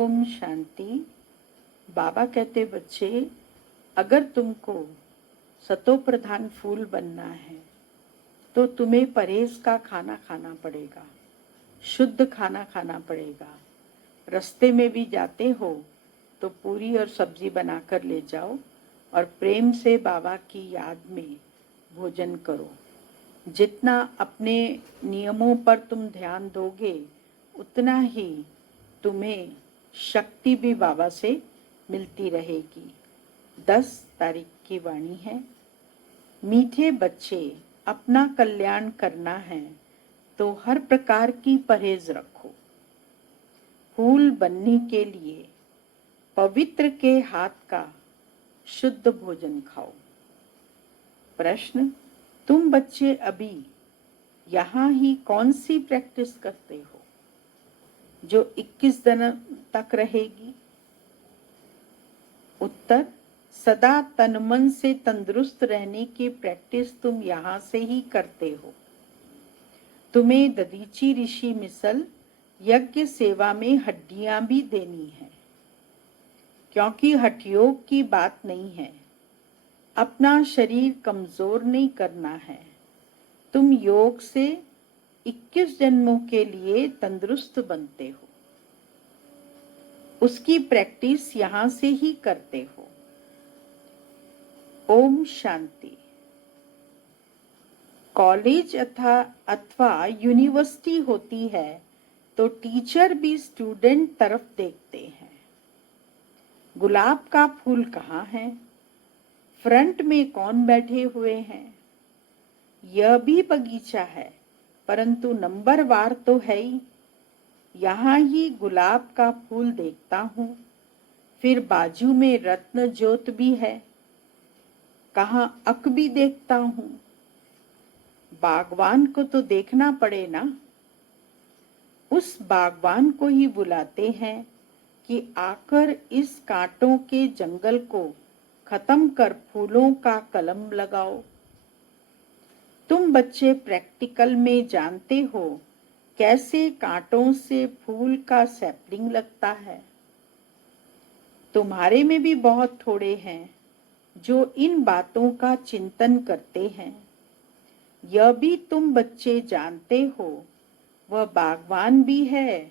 ओम शांति। बाबा कहते बच्चे, अगर तुमको सतो प्रधान फूल बनना है तो तुम्हें परहेज का खाना खाना पड़ेगा, शुद्ध खाना खाना पड़ेगा। रास्ते में भी जाते हो तो पूरी और सब्जी बनाकर ले जाओ और प्रेम से बाबा की याद में भोजन करो। जितना अपने नियमों पर तुम ध्यान दोगे उतना ही तुम्हें शक्ति भी बाबा से मिलती रहेगी। 10 तारीख की वाणी है। मीठे बच्चे, अपना कल्याण करना है तो हर प्रकार की परहेज रखो। फूल बनने के लिए पवित्र के हाथ का शुद्ध भोजन खाओ। प्रश्न, तुम बच्चे अभी यहाँ ही कौन सी प्रैक्टिस करते हो जो 21 दिन तक रहेगी? उत्तर, सदा तन मन से तंदुरुस्त रहने की प्रैक्टिस तुम यहाँ से ही करते हो। तुम्हें ददीची ऋषि मिसल यज्ञ सेवा में हड्डियां भी देनी है, क्योंकि हठयोग की बात नहीं है। अपना शरीर कमजोर नहीं करना है। तुम योग से 21 जन्मों के लिए तंदुरुस्त बनते हो। उसकी प्रैक्टिस यहाँ से ही करते हो। ओम शांति। कॉलेज अथवा यूनिवर्सिटी होती है तो टीचर भी स्टूडेंट तरफ देखते हैं। गुलाब का फूल कहाँ है? फ्रंट में कौन बैठे हुए हैं? यह भी बगीचा है, परंतु नंबरवार तो है ही। यहाँ ही गुलाब का फूल देखता हूँ, फिर बाजू में रत्न ज्योत भी है, कहाँ अक भी देखता हूँ। बागवान को तो देखना पड़े ना। उस बागवान को ही बुलाते हैं कि आकर इस कांटों के जंगल को खत्म कर फूलों का कलम लगाओ। तुम बच्चे प्रैक्टिकल में जानते हो कैसे कांटों से फूल का सैपलिंग लगता है। तुम्हारे में भी बहुत थोड़े हैं जो इन बातों का चिंतन करते हैं। यह भी तुम बच्चे जानते हो, वह बागवान भी है,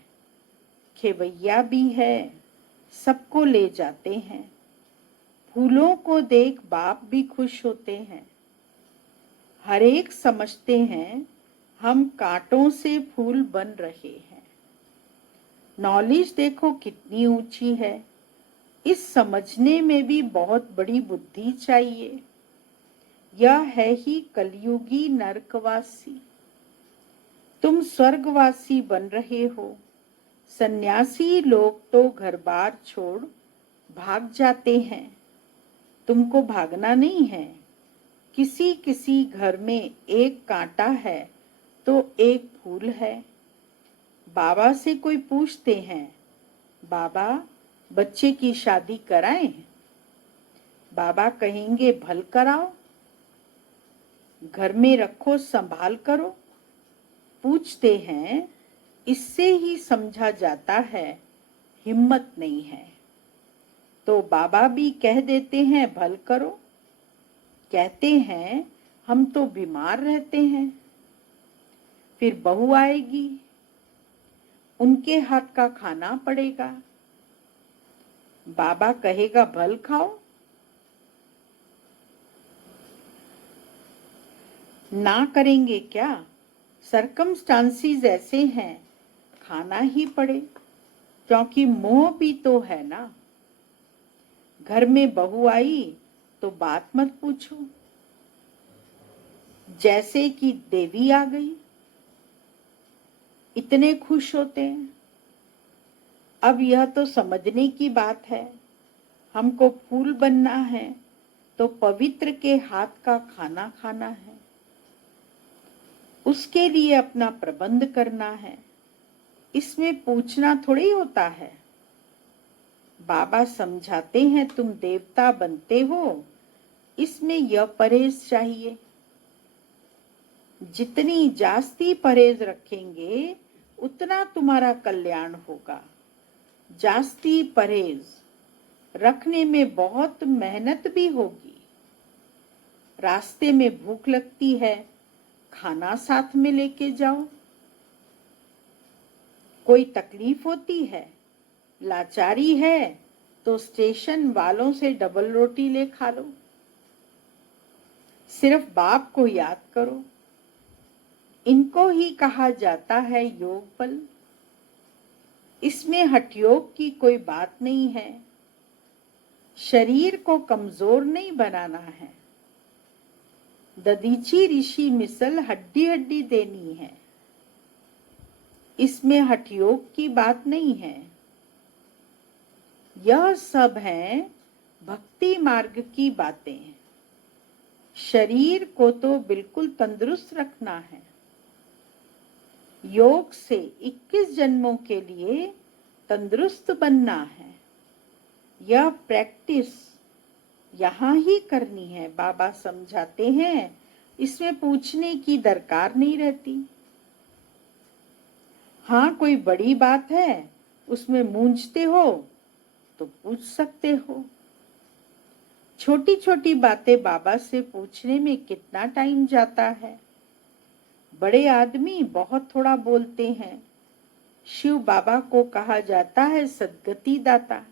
खेवैया भी है, सबको ले जाते हैं। फूलों को देख बाप भी खुश होते हैं। हर एक समझते हैं हम कांटों से फूल बन रहे हैं। नॉलेज देखो कितनी ऊंची है। इस समझने में भी बहुत बड़ी बुद्धि चाहिए। यह है ही कलयुगी नरकवासी। तुम स्वर्गवासी बन रहे हो। सन्यासी लोग तो घर बार छोड़ भाग जाते हैं। तुमको भागना नहीं है। किसी किसी घर में एक कांटा है तो एक फूल है। बाबा से कोई पूछते हैं, बाबा बच्चे की शादी कराएं? बाबा कहेंगे भल कराओ, घर में रखो संभाल करो। पूछते हैं, इससे ही समझा जाता है हिम्मत नहीं है। तो बाबा भी कह देते हैं भल करो। कहते हैं हम तो बीमार रहते हैं। फिर बहू आएगी, उनके हाथ का खाना पड़ेगा। बाबा कहेगा भल खाओ। ना करेंगे क्या? सरकमस्टांसिस ऐसे हैं, खाना ही पड़े, क्योंकि मोह भी तो है ना। घर में बहू आई तो बात मत पूछो, जैसे कि देवी आ गई, इतने खुश होते हैं। अब यह तो समझने की बात है। हमको फूल बनना है तो पवित्र के हाथ का खाना खाना है। उसके लिए अपना प्रबंध करना है। इसमें पूछना थोड़ी होता है। बाबा समझाते हैं तुम देवता बनते हो, इसमें यह परहेज चाहिए। जितनी जास्ती परहेज रखेंगे उतना तुम्हारा कल्याण होगा। जास्ती परहेज रखने में बहुत मेहनत भी होगी। रास्ते में भूख लगती है, खाना साथ में लेके जाओ। कोई तकलीफ होती है, लाचारी है, तो स्टेशन वालों से डबल रोटी ले खा लो। सिर्फ बाप को याद करो। इनको ही कहा जाता है योग बल। इसमें हठयोग की कोई बात नहीं है। शरीर को कमजोर नहीं बनाना है। ददीची ऋषि मिसल हड्डी हड्डी देनी है। इसमें हठयोग की बात नहीं है। यह सब है भक्ति मार्ग की बातें। शरीर को तो बिल्कुल तंदुरुस्त रखना है। योग से 21 जन्मों के लिए तंदुरुस्त बनना है। यह प्रैक्टिस यहाँ ही करनी है। बाबा समझाते हैं, इसमें पूछने की दरकार नहीं रहती। हाँ, कोई बड़ी बात है, उसमें मूंझते हो तो पूछ सकते हो। छोटी छोटी बातें बाबा से पूछने में कितना टाइम जाता है। बड़े आदमी बहुत थोड़ा बोलते हैं। शिव बाबा को कहा जाता है सद्गति दाता।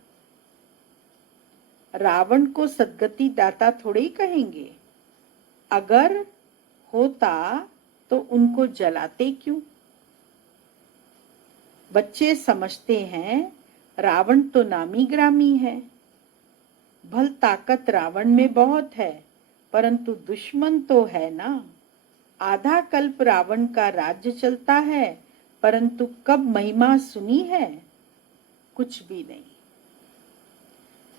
रावण को सद्गति दाता थोड़े ही कहेंगे। अगर होता तो उनको जलाते क्यों? बच्चे समझते हैं रावण तो नामी ग्रामी है। भल ताकत रावण में बहुत है, परंतु दुश्मन तो है ना। आधा कल्प रावण का राज्य चलता है, परंतु कब महिमा सुनी है? कुछ भी नहीं।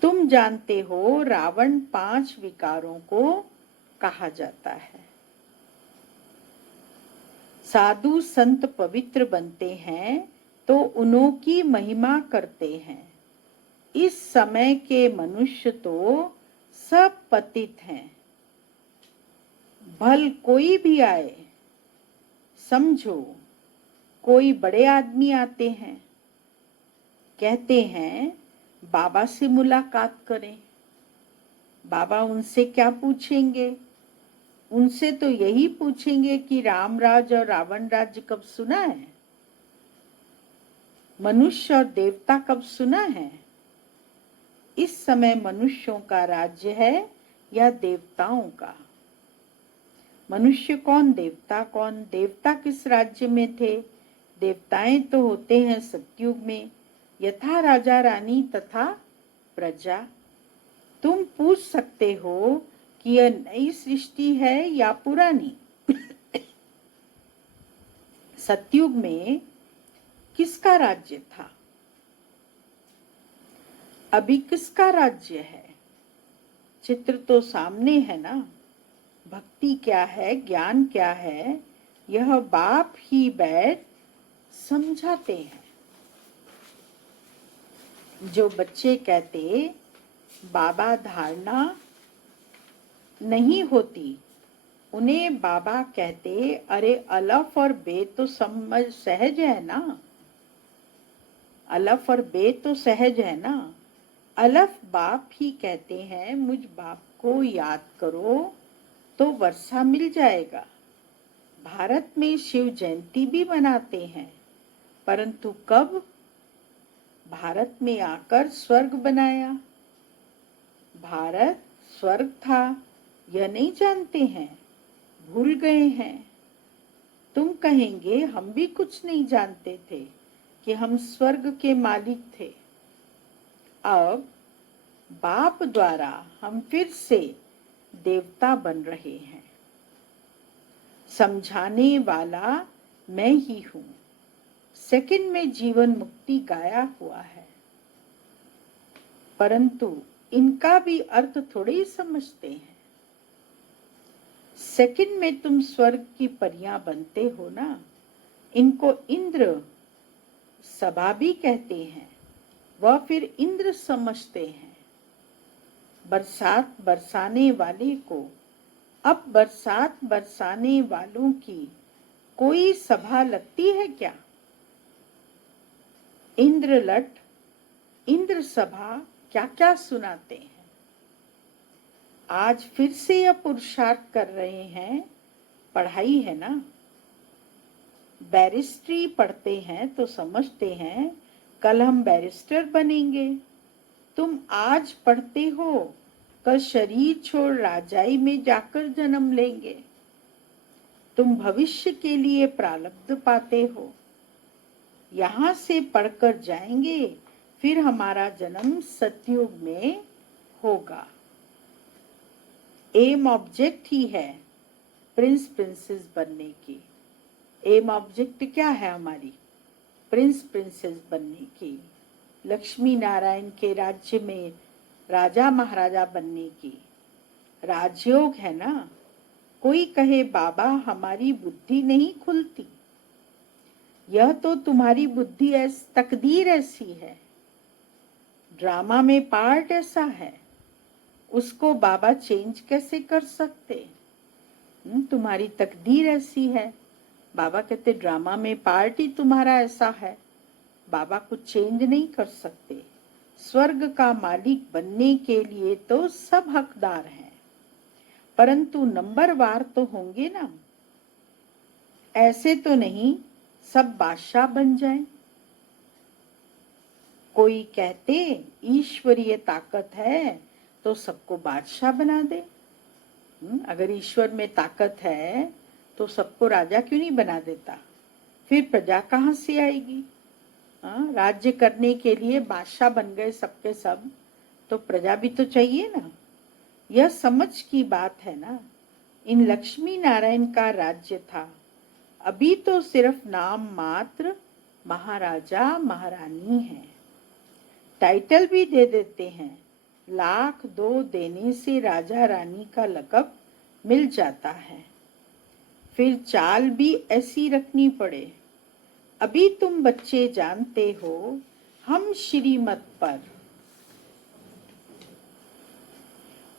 तुम जानते हो रावण 5 विकारों को कहा जाता है। साधु संत पवित्र बनते हैं तो उन्हों की महिमा करते हैं। इस समय के मनुष्य तो सब पतित हैं। भल कोई भी आए, समझो कोई बड़े आदमी आते हैं, कहते हैं बाबा से मुलाकात करें। बाबा उनसे क्या पूछेंगे? उनसे तो यही पूछेंगे कि राम राज और रावण राज्य कब सुना है? मनुष्य और देवता कब सुना है? इस समय मनुष्यों का राज्य है या देवताओं का? मनुष्य कौन, देवता कौन? देवता किस राज्य में थे? देवताएं तो होते हैं सतयुग में, यथा राजा रानी तथा प्रजा। तुम पूछ सकते हो कि यह नई सृष्टि है या पुरानी। सतयुग में किसका राज्य था? अभी किसका राज्य है? चित्र तो सामने है ना। भक्ति क्या है, ज्ञान क्या है, यह बाप ही बैठ समझाते हैं। जो बच्चे कहते बाबा धारणा नहीं होती, उन्हें बाबा कहते अरे अलफ और बे तो समझ सहज है ना। अलफ और बे तो सहज है ना। अलफ बाप ही कहते हैं मुझ बाप को याद करो तो वर्षा मिल जाएगा। भारत में शिव जयंती भी मनाते हैं, परंतु कब? भारत में आकर स्वर्ग बनाया। भारत स्वर्ग था, यह नहीं जानते हैं, भूल गए हैं। तुम कहेंगे हम भी कुछ नहीं जानते थे कि हम स्वर्ग के मालिक थे। अब बाप द्वारा हम फिर से देवता बन रहे हैं। समझाने वाला मैं ही हूं। सेकंड में जीवन मुक्ति गाया हुआ है, परंतु इनका भी अर्थ थोड़े ही समझते हैं। सेकंड में तुम स्वर्ग की परियां बनते हो ना। इनको इंद्र सभा भी कहते हैं, वह फिर इंद्र समझते हैं। बरसात बरसाने वाले को अब बरसात बरसाने वालों की कोई सभा लगती है क्या? इंद्र लट इंद्र सभा क्या क्या सुनाते हैं। आज फिर से यह पुरुषार्थ कर रहे हैं, पढ़ाई है ना। बैरिस्ट्री पढ़ते हैं तो समझते हैं कल हम बैरिस्टर बनेंगे। तुम आज पढ़ते हो, कल शरीर छोड़ राजाई में जाकर जन्म लेंगे। तुम भविष्य के लिए प्रारब्ध पाते हो, यहाँ से पढ़कर जाएंगे, फिर हमारा जन्म सतयुग में होगा। एम ऑब्जेक्ट ही है प्रिंस प्रिंसेस बनने की। एम ऑब्जेक्ट क्या है हमारी? प्रिंस प्रिंसेस बनने की, लक्ष्मी नारायण के राज्य में राजा महाराजा बनने की। राजयोग है ना। कोई कहे बाबा हमारी बुद्धि नहीं खुलती, यह तो तुम्हारी बुद्धि तकदीर ऐसी है, ड्रामा में पार्ट ऐसा है, उसको बाबा चेंज कैसे कर सकते? तुम्हारी तकदीर ऐसी है। बाबा कहते ड्रामा में पार्ट ही तुम्हारा ऐसा है, बाबा कुछ चेंज नहीं कर सकते। स्वर्ग का मालिक बनने के लिए तो सब हकदार हैं, परंतु नंबरवार तो होंगे ना। ऐसे तो नहीं सब बादशाह बन जाएं। कोई कहते ईश्वरीय ताकत है तो सबको बादशाह बना दे। अगर ईश्वर में ताकत है तो सबको राजा क्यों नहीं बना देता? फिर प्रजा कहाँ से आएगी? राज्य करने के लिए बादशाह बन गए सबके सब, तो प्रजा भी तो चाहिए ना। यह समझ की बात है ना। इन लक्ष्मी नारायण का राज्य था, अभी तो सिर्फ नाम मात्र महाराजा महारानी है। टाइटल भी दे देते हैं, लाख दो देने से राजा रानी का लक़ब मिल जाता है। फिर चाल भी ऐसी रखनी पड़े। अभी तुम बच्चे जानते हो हम श्रीमत पर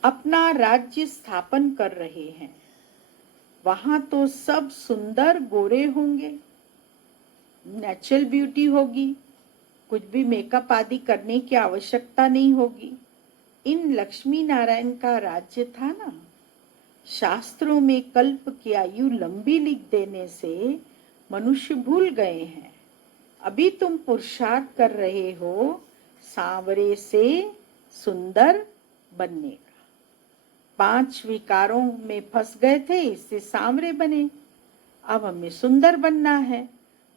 अपना राज्य स्थापन कर रहे हैं। वहां तो सब सुंदर गोरे होंगे, नेचुरल ब्यूटी होगी, कुछ भी मेकअप आदि करने की आवश्यकता नहीं होगी। इन लक्ष्मी नारायण का राज्य था ना। शास्त्रों में कल्प की आयु लंबी लिख देने से मनुष्य भूल गए हैं। अभी तुम पुरुषार्थ कर रहे हो सांवरे से सुंदर बनने का। 5 विकारों में फंस गए थे, इससे सांवरे बने। अब हमें सुंदर बनना है,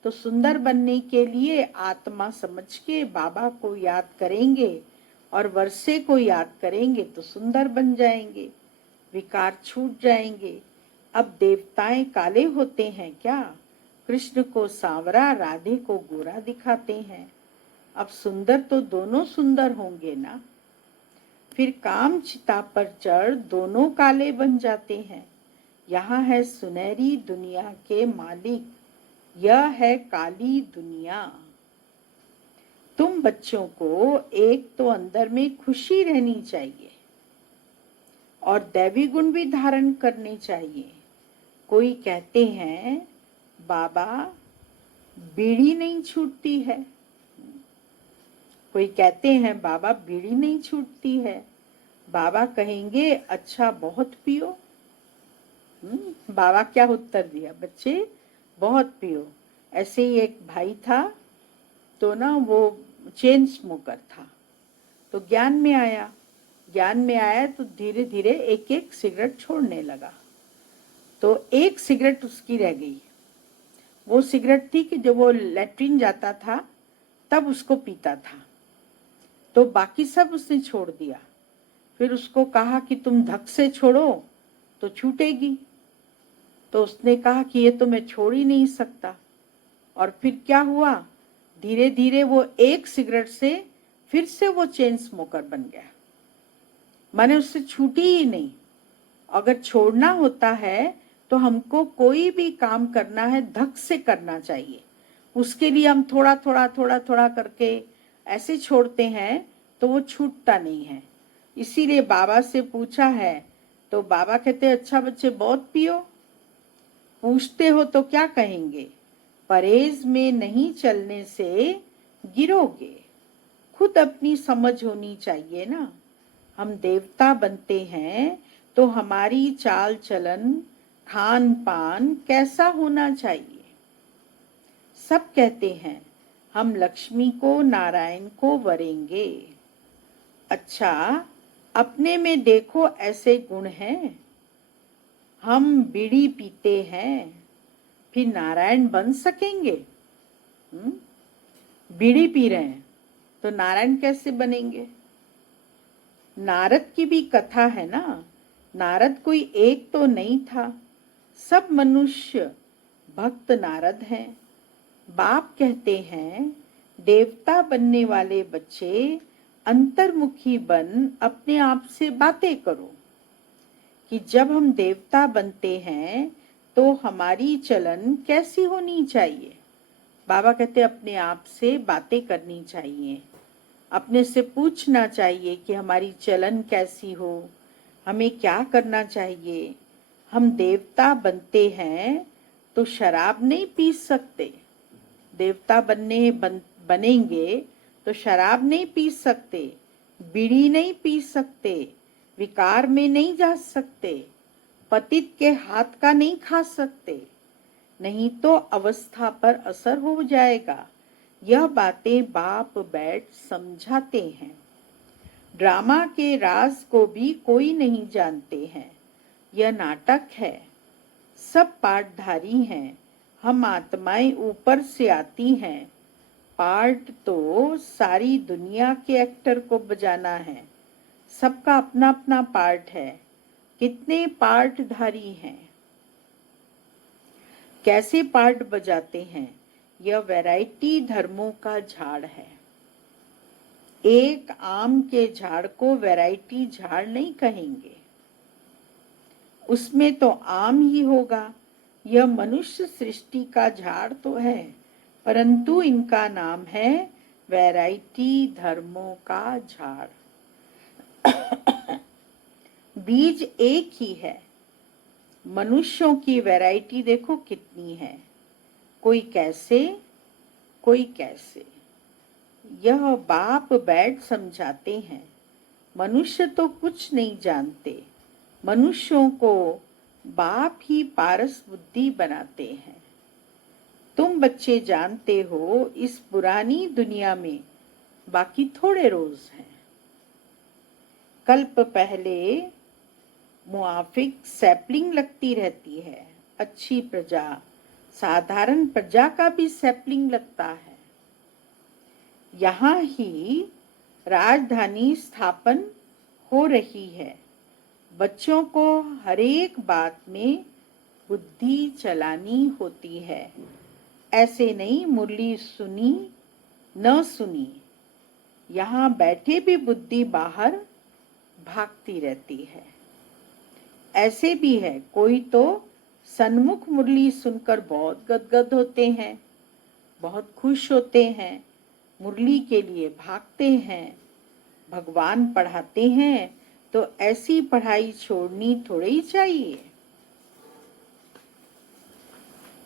तो सुंदर बनने के लिए आत्मा समझ के बाबा को याद करेंगे और वर्षे को याद करेंगे तो सुंदर बन जाएंगे, विकार छूट जाएंगे। अब देवताएं काले होते हैं क्या? कृष्ण को सांवरा, राधे को गोरा दिखाते हैं। अब सुंदर तो दोनों सुंदर होंगे ना। फिर काम चिता पर चढ़ दोनों काले बन जाते हैं। यहाँ है सुनहरी दुनिया के मालिक, यह है काली दुनिया। तुम बच्चों को एक तो अंदर में खुशी रहनी चाहिए और दैवी गुण भी धारण करने चाहिए। कोई कहते हैं बाबा बीड़ी नहीं छूटती है, कोई कहते हैं बाबा बीड़ी नहीं छूटती है। बाबा कहेंगे अच्छा बहुत पियो। बाबा क्या उत्तर दिया? बच्चे बहुत पियो। ऐसे ही एक भाई था, तो ना वो चेन स्मोकर था, तो ज्ञान में आया तो धीरे धीरे एक एक सिगरेट छोड़ने लगा। तो एक सिगरेट उसकी रह गई। वो सिगरेट थी कि जब वो लेट्रिन जाता था तब उसको पीता था, तो बाकी सब उसने छोड़ दिया। फिर उसको कहा कि तुम धक से छोड़ो तो छूटेगी, तो उसने कहा कि ये तो मैं छोड़ ही नहीं सकता। और फिर क्या हुआ, धीरे धीरे वो एक सिगरेट से फिर से वो चेन स्मोकर बन गया। माने उससे छूटी ही नहीं। अगर छोड़ना होता है तो हमको कोई भी काम करना है धक से करना चाहिए। उसके लिए हम थोड़ा थोड़ा करके ऐसे छोड़ते हैं तो वो छूटता नहीं है। इसीलिए बाबा से पूछा है तो बाबा कहते अच्छा बच्चे बहुत पियो। पूछते हो तो क्या कहेंगे? परहेज में नहीं चलने से गिरोगे। खुद अपनी समझ होनी चाहिए ना। हम देवता बनते हैं तो हमारी चाल चलन, खान पान कैसा होना चाहिए। सब कहते हैं हम लक्ष्मी को, नारायण को वरेंगे। अच्छा, अपने में देखो ऐसे गुण हैं। हम बीड़ी पीते हैं, फिर नारायण बन सकेंगे? बीड़ी पी रहे हैं तो नारायण कैसे बनेंगे? नारद की भी कथा है ना। नारद कोई एक तो नहीं था, सब मनुष्य भक्त नारद हैं। बाप कहते हैं देवता बनने वाले बच्चे अंतर्मुखी बन अपने आप से बातें करो कि जब हम देवता बनते हैं तो हमारी चलन कैसी होनी चाहिए। बाबा कहते अपने आप से बातें करनी चाहिए, अपने से पूछना चाहिए कि हमारी चलन कैसी हो, हमें क्या करना चाहिए। हम देवता बनते हैं तो शराब नहीं पी सकते। देवता बनेंगे तो शराब नहीं पी सकते, बीड़ी नहीं पी सकते, विकार में नहीं जा सकते, पतित के हाथ का नहीं खा सकते, नहीं तो अवस्था पर असर हो जाएगा। यह बातें बाप बैठ समझाते हैं। ड्रामा के राज को भी कोई नहीं जानते हैं। यह नाटक है, सब पार्टधारी हैं। हम आत्माएं ऊपर से आती हैं। पार्ट तो सारी दुनिया के एक्टर को बजाना है। सबका अपना अपना पार्ट है। कितने पार्टधारी हैं, कैसे पार्ट बजाते हैं। यह वैरायटी धर्मों का झाड़ है। एक आम के झाड़ को वैरायटी झाड़ नहीं कहेंगे, उसमें तो आम ही होगा। यह मनुष्य सृष्टि का झाड़ तो है, परंतु इनका नाम है वैरायटी धर्मों का झाड़। बीज एक ही है। मनुष्यों की वैरायटी देखो कितनी है, कोई कैसे, कोई कैसे। यह बाप बैठ समझाते हैं। मनुष्य तो कुछ नहीं जानते, मनुष्यों को बाप ही पारस बुद्धि बनाते हैं। तुम बच्चे जानते हो इस पुरानी दुनिया में बाकी थोड़े रोज हैं। कल्प पहले मुआफिक सैपलिंग लगती रहती है। अच्छी प्रजा, साधारण प्रजा का भी सैपलिंग लगता है। यहाँ ही राजधानी स्थापन हो रही है। बच्चों को हर एक बात में बुद्धि चलानी होती है। ऐसे नहीं मुरली सुनी न सुनी, यहाँ बैठे भी बुद्धि बाहर भागती रहती है। ऐसे भी है, कोई तो सन्मुख मुरली सुनकर बहुत गदगद होते हैं, बहुत खुश होते हैं, मुरली के लिए भागते हैं। भगवान पढ़ाते हैं तो ऐसी पढ़ाई छोड़नी थोड़ी ही चाहिए।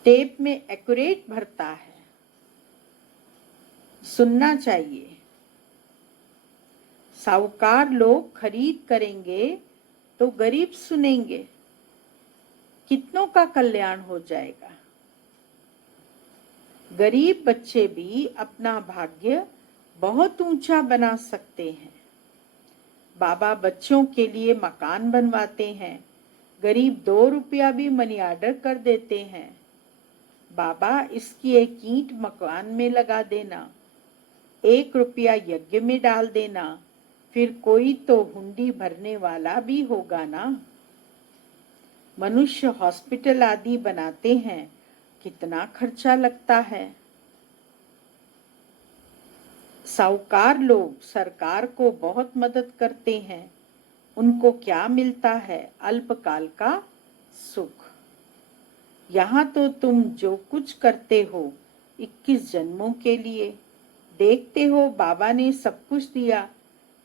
टेप में एक्यूरेट भरता है, सुनना चाहिए। साहूकार लोग खरीद करेंगे तो गरीब सुनेंगे, कितनों का कल्याण हो जाएगा। गरीब बच्चे भी अपना भाग्य बहुत ऊंचा बना सकते हैं। बाबा बच्चों के लिए मकान बनवाते हैं। गरीब 2 रुपया भी मनी ऑर्डर कर देते हैं। बाबा इसकी एक ईंट मकान में लगा देना, 1 रुपया यज्ञ में डाल देना, फिर कोई तो हुंडी भरने वाला भी होगा ना। मनुष्य हॉस्पिटल आदि बनाते हैं, कितना खर्चा लगता है। साहूकार लोग सरकार को बहुत मदद करते हैं, उनको क्या मिलता है? अल्पकाल का सुख। यहाँ तो तुम जो कुछ करते हो 21 जन्मों के लिए। देखते हो बाबा ने सब कुछ दिया,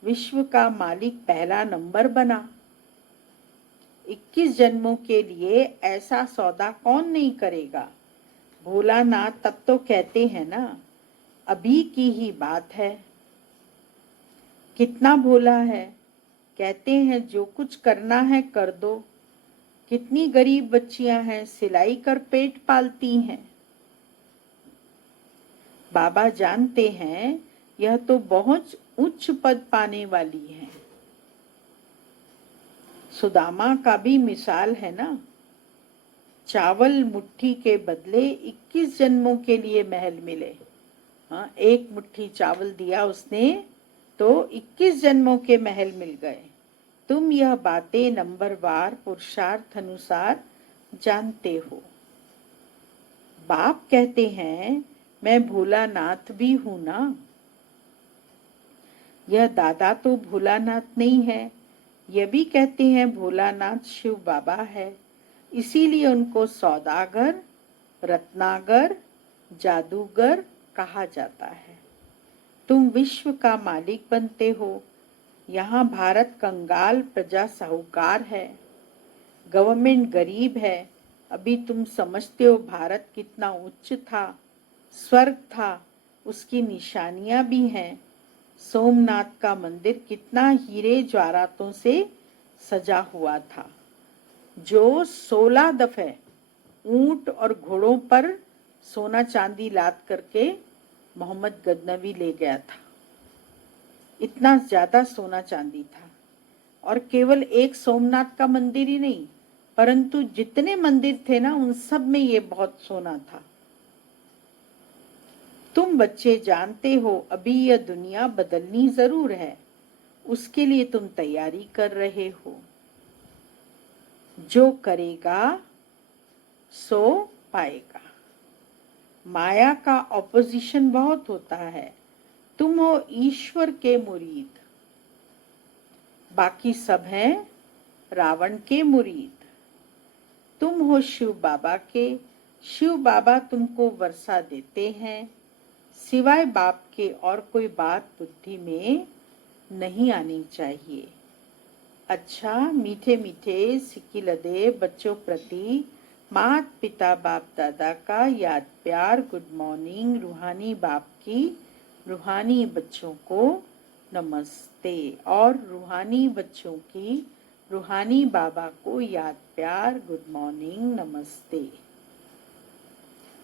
विश्व का मालिक पहला नंबर बना। 21 जन्मों के लिए ऐसा सौदा कौन नहीं करेगा। भोलानाथ तब तो कहते हैं ना, अभी की ही बात है, कितना भोला है, कहते हैं जो कुछ करना है कर दो। कितनी गरीब बच्चियां हैं, सिलाई कर पेट पालती हैं। बाबा जानते हैं यह तो बहुत उच्च पद पाने वाली है। सुदामा का भी मिसाल है ना। चावल मुट्ठी के बदले 21 जन्मों के लिए महल मिले। हाँ, एक मुट्ठी चावल दिया उसने तो 21 जन्मों के महल मिल गए। तुम यह बातें नंबरवार पुरुषार्थ अनुसार जानते हो। बाप कहते हैं मैं भोलानाथ भी हूं ना। यह दादा तो भोलानाथ नहीं है, यह भी कहते हैं भोलानाथ शिव बाबा है। इसीलिए उनको सौदागर, रत्नागर, जादूगर कहा जाता है। तुम विश्व का मालिक बनते हो। यहाँ भारत कंगाल, प्रजा साहूकार है, गवर्नमेंट गरीब है। अभी तुम समझते हो भारत कितना उच्च था, स्वर्ग था, उसकी निशानियां भी हैं। सोमनाथ का मंदिर कितना हीरे जवाहरातों से सजा हुआ था, जो 16 दफे ऊंट और घोड़ों पर सोना चांदी लाद करके मोहम्मद गजनवी ले गया था। इतना ज्यादा सोना चांदी था। और केवल एक सोमनाथ का मंदिर ही नहीं, परंतु जितने मंदिर थे ना उन सब में ये बहुत सोना था। तुम बच्चे जानते हो अभी यह दुनिया बदलनी जरूर है, उसके लिए तुम तैयारी कर रहे हो। जो करेगा सो पाएगा। माया का ऑपोजिशन बहुत होता है। तुम हो ईश्वर के मुरीद, बाकी सब हैं रावण के मुरीद। तुम हो शिव बाबा के, शिव बाबा तुमको वर्षा देते हैं। सिवाय बाप के और कोई बात बुद्धि में नहीं आनी चाहिए। अच्छा, मीठे मीठे सिकिलदे बच्चों प्रति मात पिता बाप दादा का याद प्यार, गुड मॉर्निंग। रूहानी बाप की रूहानी बच्चों को नमस्ते, और रूहानी बच्चों की रूहानी बाबा को याद प्यार, गुड मॉर्निंग, नमस्ते।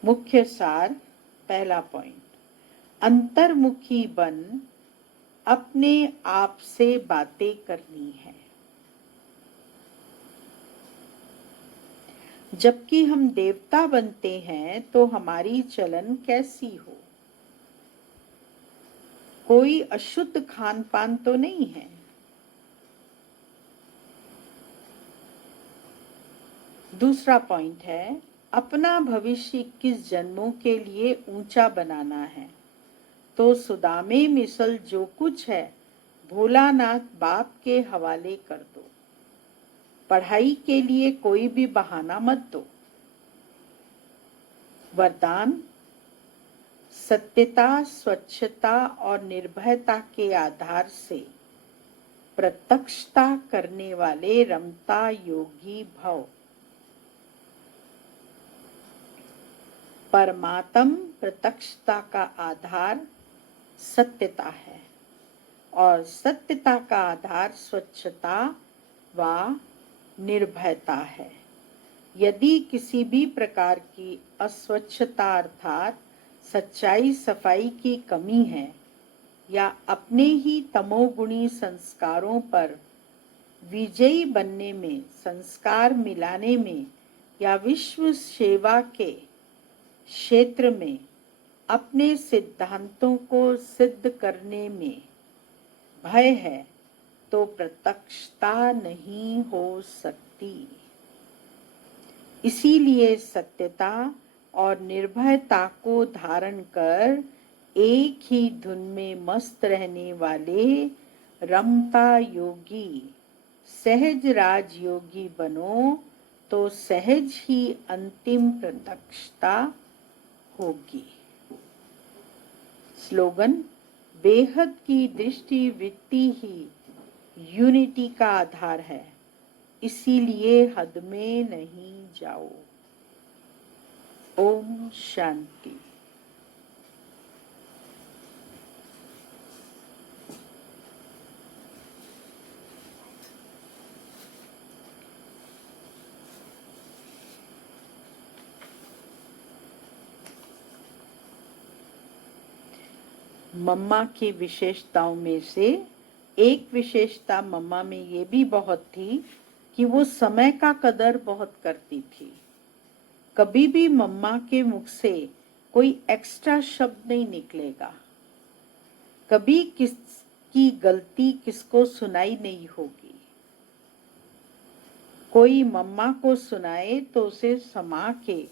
मुख्य सार, पहला पॉइंट, अंतर्मुखी बन अपने आप से बातें करनी है। जबकि हम देवता बनते हैं तो हमारी चलन कैसी हो? कोई अशुद्ध खान पान तो नहीं है। दूसरा पॉइंट है, अपना भविष्य 21 जन्मों के लिए ऊंचा बनाना है। तो सुदामे मिसल जो कुछ है भोलानाथ बाप के हवाले कर दो। पढ़ाई के लिए कोई भी बहाना मत दो। वरदान, सत्यता, स्वच्छता और निर्भयता के आधार से प्रत्यक्षता करने वाले रमता योगी भव। परमात्म प्रत्यक्षता का आधार सत्यता है और सत्यता का आधार स्वच्छता व निर्भयता है। यदि किसी भी प्रकार की अस्वच्छता अर्थात सच्चाई सफाई की कमी है या अपने ही तमोगुणी संस्कारों पर विजयी बनने में, संस्कार मिलाने में या विश्व सेवा के क्षेत्र में अपने सिद्धांतों को सिद्ध करने में भय है तो प्रत्यक्षता नहीं हो सकती। इसीलिए सत्यता और निर्भयता को धारण कर एक ही धुन में मस्त रहने वाले रमता योगी सहज राजयोगी बनो तो सहज ही अंतिम प्रत्यक्षता होगी। स्लोगन, बेहद की दृष्टि वृत्ति ही यूनिटी का आधार है, इसीलिए हद में नहीं जाओ। ओम शांति। मम्मा की विशेषताओं में से एक विशेषता मम्मा में ये भी बहुत थी कि वो समय का कदर बहुत करती थी। कभी भी मम्मा के मुख से कोई एक्स्ट्रा शब्द नहीं निकलेगा। कभी किसकी गलती किसको सुनाई नहीं होगी। कोई मम्मा को सुनाए तो उसे समा के,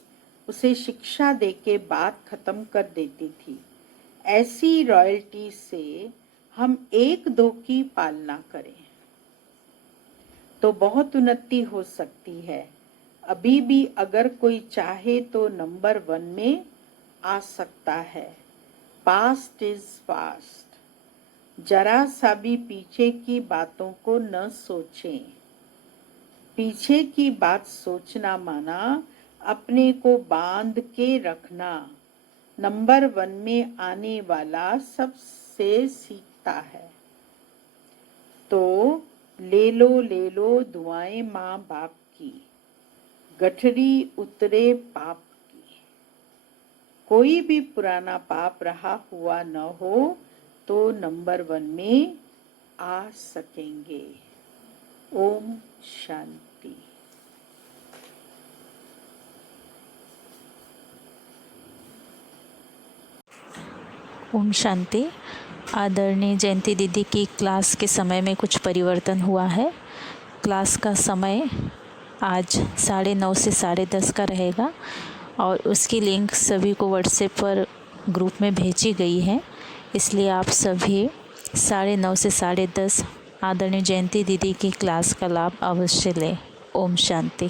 उसे शिक्षा दे के बात खत्म कर देती थी। ऐसी रॉयल्टी से हम एक दो की पालना करें तो बहुत उन्नति हो सकती है। अभी भी अगर कोई चाहे तो नंबर 1 में आ सकता है। Past is past. जरा सा भी पीछे की बातों को न सोचें। पीछे की बात सोचना माना अपने को बांध के रखना। नंबर 1 में आने वाला सबसे सीखता है। तो ले लो दुआएं माँ बाप की, गठरी उतरे पाप की। कोई भी पुराना पाप रहा हुआ न हो तो नंबर 1 में आ सकेंगे। ओम शांति। ओम शांति। आदरणीय जयंती दीदी की क्लास के समय में कुछ परिवर्तन हुआ है। क्लास का समय आज 9:30 से 10:30 का रहेगा और उसकी लिंक सभी को व्हाट्सएप पर ग्रुप में भेजी गई है। इसलिए आप सभी 9:30 से 10:30 आदरणीय जयंती दीदी की क्लास का लाभ अवश्य लें। ओम शांति।